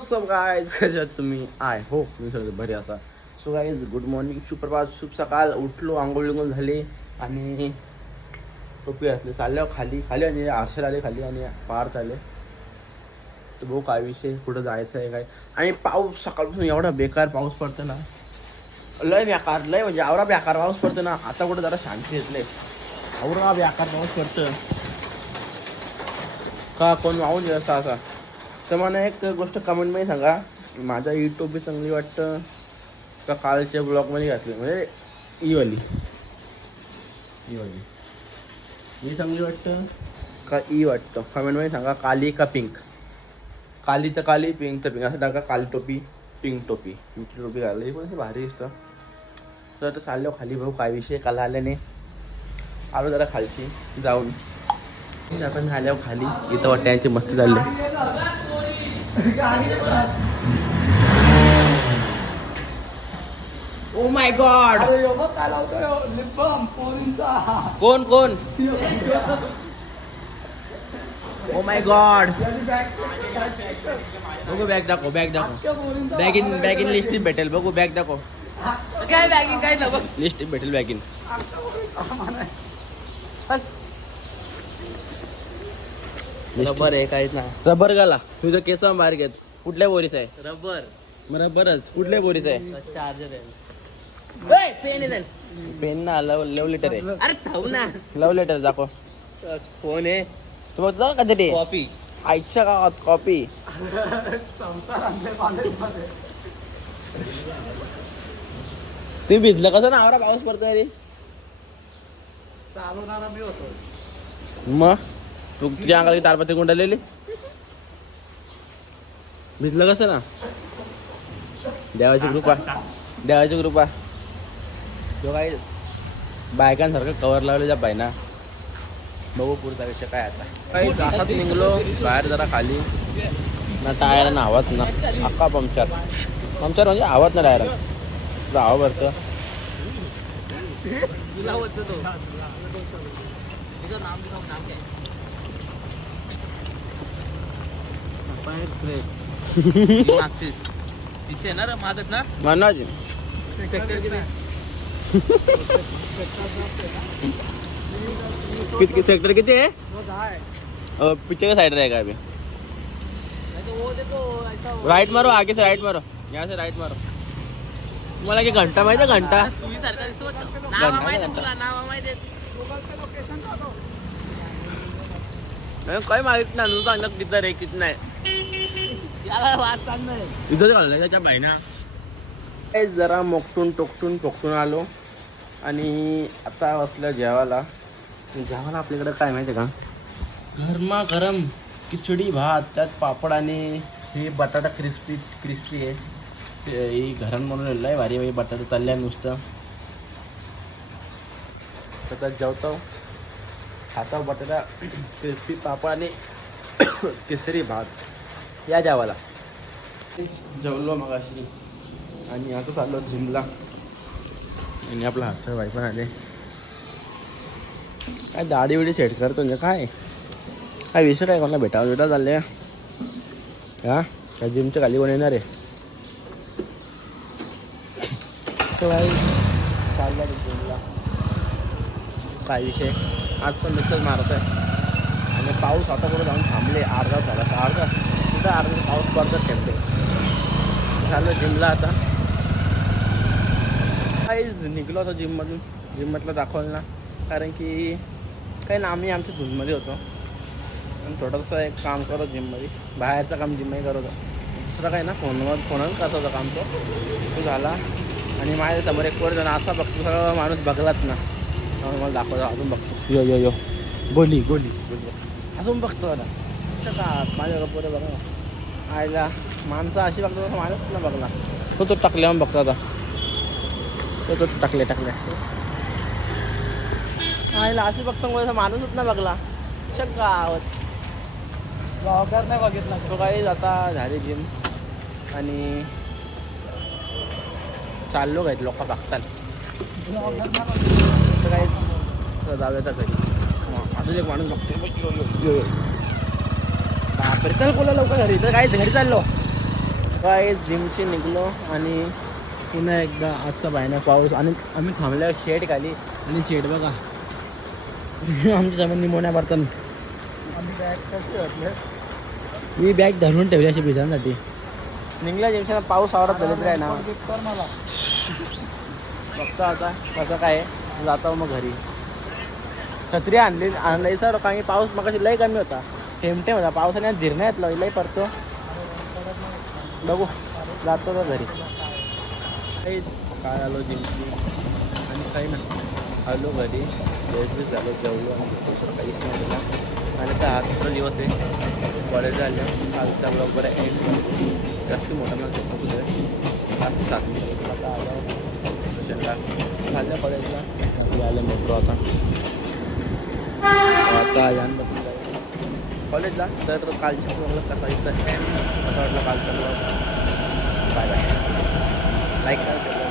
सब guys कशात तुम्ही I हो मी सगळं बरे असा सो गाईज गुड मॉर्निंग सुप्रभात शुभ सकाळ. उठलो आंघोळ विंघोळ झाले आणि टोपी असले चालल्या खाली खाली आणि आरशाला आले खाली आणि पार आले. तर भाऊ काय विषय कुठं जायचं आहे काय. आणि पाऊस सकाळपासून एवढा बेकार पाऊस पडतो ना. लय बेकार लय म्हणजे आवरा व्याकार पाऊस पडतो ना. आता कुठं जरा शांती येतले आवरा व्याकार पाऊस पडतं. का कोण वाहून गेलं असा. तर मला एक गोष्ट कमेंटमध्ये सांगा. माझा यूट्यूब बी चांगली वाटतं. का कालच्या ब्लॉगमध्ये घातली? म्हणजे ईवाली. ईवाली. ही चांगली वाटतं. का ई वाटतं? कमेंटमध्ये सांगा. काली का पिंक काली तर काली पिंक तर पिंक असं टाका काली टोपी पिंक टोपी. पिंक टोपी घालली ही पण भारी दिसतं. तर आता चाललो खाली भाऊ. काय विषय? काल आल्याने. आलो जरा खालची जाऊन. आता मी आल्यावर खाली. इथं वाट्यांची मस्ती चालली. ओ माय गॉड कोण कोण ओ माय गॉड बघू बॅग दाखव बॅग दाखव bag in bag in list भेटेल बघू बॅग दाखव काय बॅगिंग काय नको लिस्ट भेटेल बॅग इन रबर आहे काहीच नाही. रबर गाला तुझं केस बाहेर घेत कुठल्या बोरीच आहे? रबर. मग रबरच. कुठल्या बोरीच आहे? चार्जर आहे. पेन आहे पेन ना लव लव लेटर आहे. अरे थांब ना. लव लेटर दाखव. फोन आहे? तू बघ का कधी कॉपी आईच्या गावात कॉपी ते भिजलं कसं ना? आवरा पाऊस पडतोय रे. चालवणारा मी होतो. मग? तू तुझ्या अंगाला तारपत्री गुंडालेली भिजलं कसं ना? देवाची कृपा. देवाची कृपा. तो काही बायकांसारखं कवर लावलेल्या पाहिजे ना. बघू पुढचा विषय काय आता. काही निघलो बाहेर जरा खाली. ना टायर ना हवाच ना. अख्खा पंक्चर. पंक्चर म्हणजे हवाच ना टायर तुझं हवा भरतं तुला होतो तो. नाम नाम काय मागची. तिथे आहे ना रे माझत ना? मनोज सेक्टर किती किती सेक्टर किती आहे? का साइड रहेगा अभी? राइट मारो आगे से राइट मारो. यहाँ से राइट मारो. तुम्हाला की घंटा माहिती घंटा? काय माहीत नाही नुसतं सांगत तिथं रे किती नाही. याला वाच चांगलं आहे इथं घाललं त्याच्या बाईना? जरा मोकटून टोकटून पोकटून आलो. आणि आता बसलं जेवायला. जेवायला आपल्याकडे काय माहिती आहे का? गरमा गरम खिचडी भात त्यात पापड आणि हे बटाटा क्रिस्पी क्रिस्पी आहे. ते ही घरात म्हणून लय भारी भारी बटाटा चालल्या नुसतं. त्यात जेवतो खाता बटाटा क्रिस्पी पापड आणि केसरी भात. या जेवायला जेवलो मग अशी आणि आता चाललो जिमला. आणि आपला हात बाई पण आले. काय दाढी बिडी सेट करतो म्हणजे काय? काय विषय काय कोणाला भेटा भेटा चालले हा? काय जिमच्या खाली कोण येणार आहे? तो भाई चालला जिमला. काय विषय? आज पण लक्षच मारत आहे आणि पाऊस आता कुठं जाऊन थांबले. अर्धा झाला. तर अर्धा? तिथं अर्धा पाऊस पडतात खेळते. चाललं जिमला आता. काहीच निघलो होतो जिममधून जिम म्हटलं दाखवाल ना. कारण की काही ना आम्ही आमच्या झूममध्ये होतो. आणि थोडंसं एक काम करत जिममध्ये बाहेरचं काम जिममध्ये करत होतो. दुसरं काही ना फोनवर फोनवर करत होतं काम तो. तो झाला. आणि माझ्यासमोर एक वर जण असा बघतो सगळं माणूस बघलाच ना. मला दाखवतो अजून बघतो. यो यो यो. गोली गोली. गोली अजून बघतो आता. माझ्या गप्पोरे बघा. आयला. माणसं अशी बघतो तसं माणूस ना बघला तो तो टाकल्या बघतो आता. तो तो टाकले टाकले. आयला अशी बघतो मग असं माणूसच ना बघला शक्का आवत ब्लॉगर नाही बघितला. तो काही आता झाली जिम आणि चाललो काय लोक बघतात तर काहीच जाऊया घरी. मग अजून एक माणूस बघतो. बापरे चल बोला लवकर घरी. तर काहीच घरी चाललो. काय जिमशी निघलो आणि पुन्हा एकदा आजचा बायना पाऊस आणि आम्ही थांबल्यावर शेड खाली आणि शेड बघा. आमच्या जमीन निमोण्या भरतात आम्ही बॅग कशी वाटले ही बॅग धरून ठेवली अशी भिजांसाठी. निघल्या जिमच्या पाऊस आवरत झाले आहे ना. मला बघतो आता कसं काय. जातो मग घरी. छत्री आणली आणली. सर कारण पाऊस मग लय कमी होता. थेंबटे होता पावसाने धीरणे येतला लय पडतो. बघू. जातो तर घरी. काहीच काय आलो जिमची आणि काही नाही. आलो घरी. बेस झालो जेवलो आणि दुसरं काहीच नाही आणि आता हा दुसरा दिवस आहे. कॉलेज झालं आजचा ब्लॉग बरं एक जास्त मोठा नव्हतं असू दे जास्त सात आता आलो स्टेशनला झालं कॉलेजला आलं मेट्रो आता. आता आल्यानंतर कॉलेजला तर कालच्या ब्लॉगला कसा इथं असं वाटलं कालच्या ब्लॉग बाय बाय लाईक करा